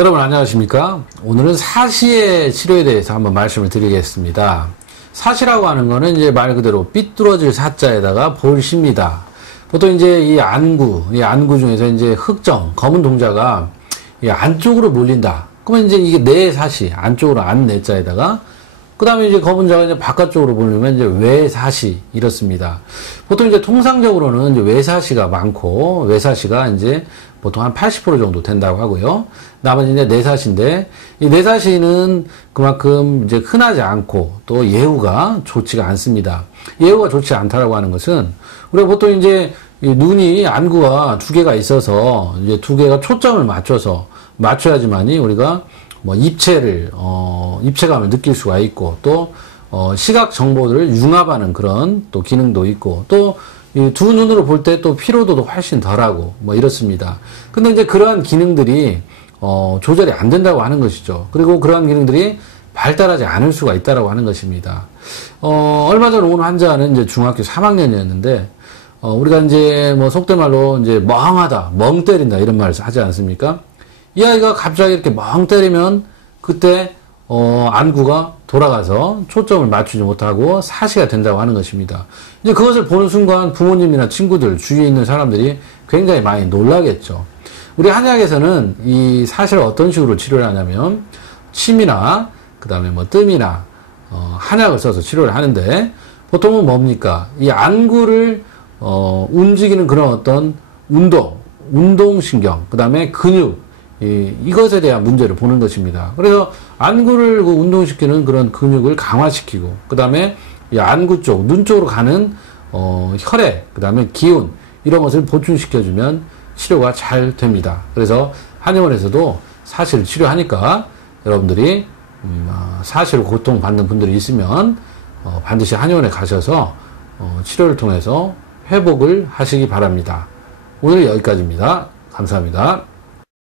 여러분 안녕하십니까? 오늘은 사시의 치료에 대해서 한번 말씀을 드리겠습니다. 사시라고 하는 거는 이제 말 그대로 삐뚤어질 사자에다가 볼시입니다. 보통 이제 이 안구, 이 안구 중에서 이제 흑점, 검은 동자가 이 안쪽으로 몰린다. 그러면 이제 이게 내 사시, 안쪽으로 안 내자에다가 그 다음에 이제 검은 자가 이제 바깥쪽으로 보려면 이제 외사시 이렇습니다. 보통 이제 통상적으로는 이제 외사시가 많고 외사시가 이제 보통 한 80% 정도 된다고 하고요. 나머지 이제 내사시인데 이 내사시는 그만큼 이제 흔하지 않고 또 예후가 좋지가 않습니다. 예후가 좋지 않다라고 하는 것은 우리가 보통 이제 눈이 안구가 두 개가 있어서 이제 두 개가 초점을 맞춰서 맞춰야지만이 우리가 뭐 입체를 어 입체감을 느낄 수가 있고 또 어, 시각 정보를 융합하는 그런 또 기능도 있고 또 두 눈으로 볼 때 또 피로도도 훨씬 덜하고 뭐 이렇습니다. 근데 이제 그러한 기능들이 어, 조절이 안 된다고 하는 것이죠. 그리고 그러한 기능들이 발달하지 않을 수가 있다라고 하는 것입니다. 어, 얼마 전 온 환자는 이제 중학교 3학년이었는데 어, 우리가 이제 뭐 속된 말로 이제 멍하다, 멍 때린다 이런 말을 하지 않습니까? 이 아이가 갑자기 이렇게 멍 때리면 그때 어, 안구가 돌아가서 초점을 맞추지 못하고 사시가 된다고 하는 것입니다. 이제 그것을 보는 순간 부모님이나 친구들, 주위에 있는 사람들이 굉장히 많이 놀라겠죠. 우리 한약에서는 이 사시를 어떤 식으로 치료를 하냐면 침이나 그 다음에 뭐 뜸이나 어, 한약을 써서 치료를 하는데 보통은 뭡니까? 이 안구를 어, 움직이는 그런 어떤 운동, 운동신경, 그 다음에 근육, 이, 이것에 대한 문제를 보는 것입니다. 그래서 안구를 그 운동시키는 그런 근육을 강화시키고, 그 다음에 이 안구 쪽, 눈 쪽으로 가는, 어, 혈액, 그 다음에 기운, 이런 것을 보충시켜주면 치료가 잘 됩니다. 그래서 한의원에서도 사실 치료하니까 여러분들이, 음, 어, 사실 고통받는 분들이 있으면, 어, 반드시 한의원에 가셔서, 어, 치료를 통해서 회복을 하시기 바랍니다. 오늘 여기까지입니다. 감사합니다.